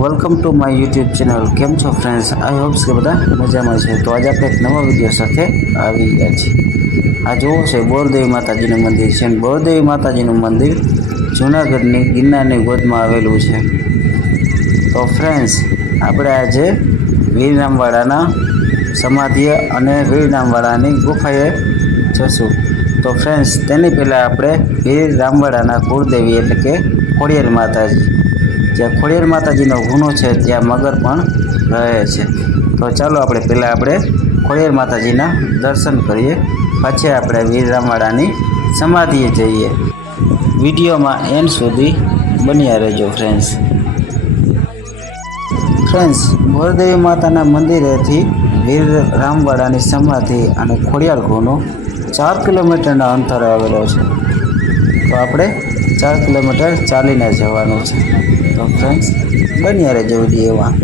Welcome to my YouTube channel. કેમ છો friends? આઈ hops કે બધા મજામાં છે. તો આજે આપણે એક નવા વિડીયો સાથે આવી ગયા છીએ. આ જોવો છે બોરદેવી માતાજીનું મંદિર છે. બોરદેવી માતાજીનું મંદિર જૂનાગઢની ગિરનારની ગોદમાં આવેલું છે. તો ફ્રેન્ડ્સ, આપણે આજે વીરરામવાડાના સમાધિએ અને વીરરામવાડાની ગુફાએ જશું. તો ફ્રેન્ડ્સ, તેની પહેલાં આપણે વીરરામવાડાના કુળદેવી એટલે કે ખોડિયાર માતાજી, જ્યાં ખોડિયાર માતાજીનો ગુનો છે ત્યાં મગર પણ રહે છે. તો ચાલો પહેલાં આપણે ખોડિયાર માતાજીના દર્શન કરીએ, પછી આપણે વીરરામવાડાની સમાધિએ જઈએ. વિડીયોમાં એન્ડ સુધી બન્યા રહેજો ફ્રેન્ડ્સ. બોરદેવી માતાના મંદિરેથી વીરરામવાડાની સમાધિ અને ખોડિયાર ગુનો 4 કિલોમીટરના અંતરે આવેલો છે. તો આપણે 4 કિલોમીટર ચાલીને જવાનું છે. તો ફ્રેન્ડ્સ, બન્યા રહેજો વિડીયોમાં.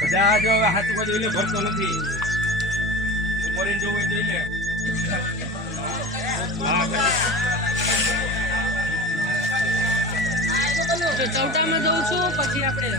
બધા જો હાથ કોઈ જોઈ લે, ભરતો નથી. ઉપર જોવે જોઈ લે. ચૌટામાં જઉં છું, પછી આપણે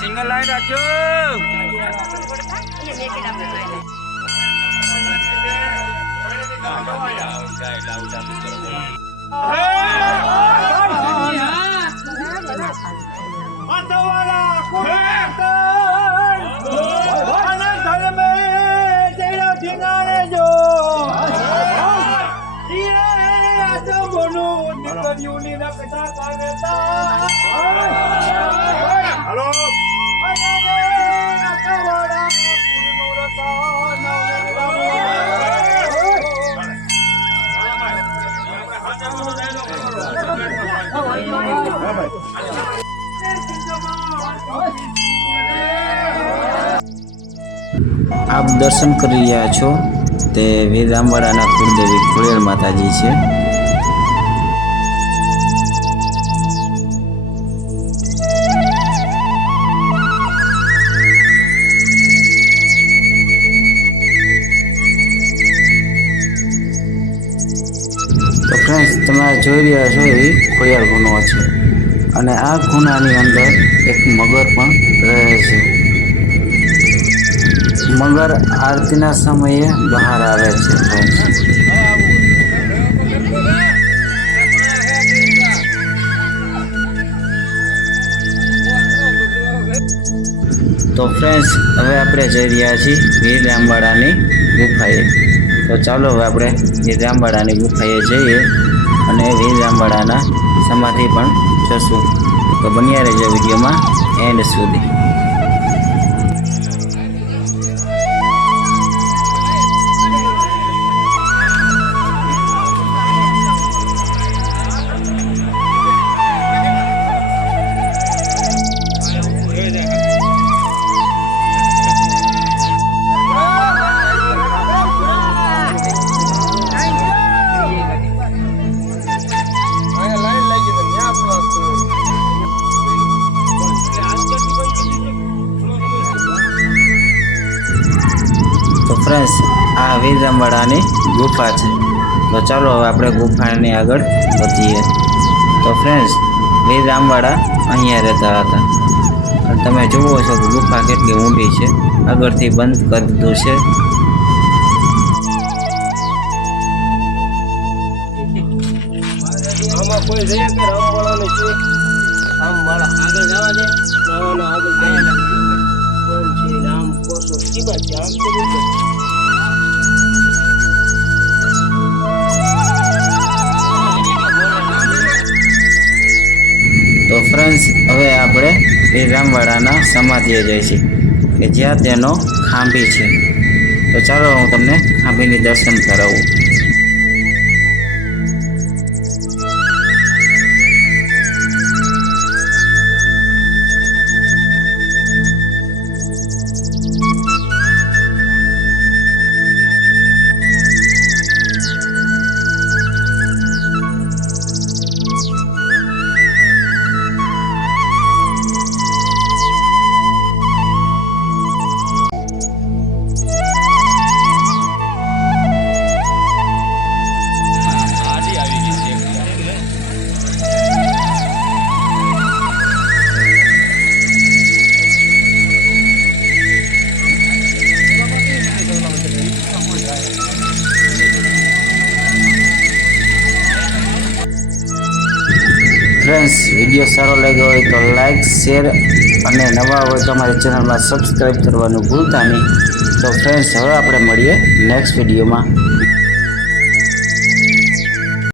સિંગલ લાઈન રાખજો. આપ દર્શન કરી રહ્યા છો તે વીર રામવાડાના કુળદેવી ખોડિયાર માતાજી છે. તો ફ્રેન્ડ્સ, તમે જોઈ રહ્યા છો એ ખોડિયાર ગુનો છે અને આ ગુનાની અંદર એક મગર પણ રહે છે. મગર આરતીના સમયે બહાર આવે છે ફ્રેન્ડ્સ. તો ફ્રેન્ડ્સ, હવે આપણે જઈ રહ્યા છીએ વીર રામવાડાની ગુફાએ. તો ચાલો હવે આપણે વીર રામવાડાની ગુફાએ જઈએ અને વીર રામવાડાના સમાધિ પણ જશું. તો બન્યા રહેજો વિડીયોમાં એન્ડ સુધી. તો ફ્રેન્ડ્સ, આ વીર રામવાડાની ગુફા છે. તો ચાલો હવે આપણે ગુફાની આગળ વધીએ. તો ફ્રેન્ડ્સ, વીર રામવાડા અહીંયા રહેતા હતા અને તમે જુઓ છો કે ગુફા કેટલી ઊંડી છે. આગળથી બંધ કરી દીધું છે. આમાં કોઈ જઈએ કે રામવાળાને છે? રામવાળા આગળ જવા દે. ના આગળ જઈએ. કોણ છે? રામ કોસો કી બાત છે? આમ તો તો ફ્રેન્ડ્સ, હવે આપણે વીર રામવાડાના સમાધિએ જઈએ છીએ કે જ્યાં તેનો ખાંભી છે. તો ચાલો હું તમને ખાંભીની દર્શન કરાવું. ફ્રેન્ડ્સ, વિડીયો સારો લાગ્યો હોય તો લાઈક, શેર અને નવા હોય તો અમારી ચેનલમાં સબસ્ક્રાઈબ કરવાનું ભૂલતા નહીં. તો ફ્રેન્ડ્સ, હવે આપણે મળીએ નેક્સ્ટ વિડીયોમાં.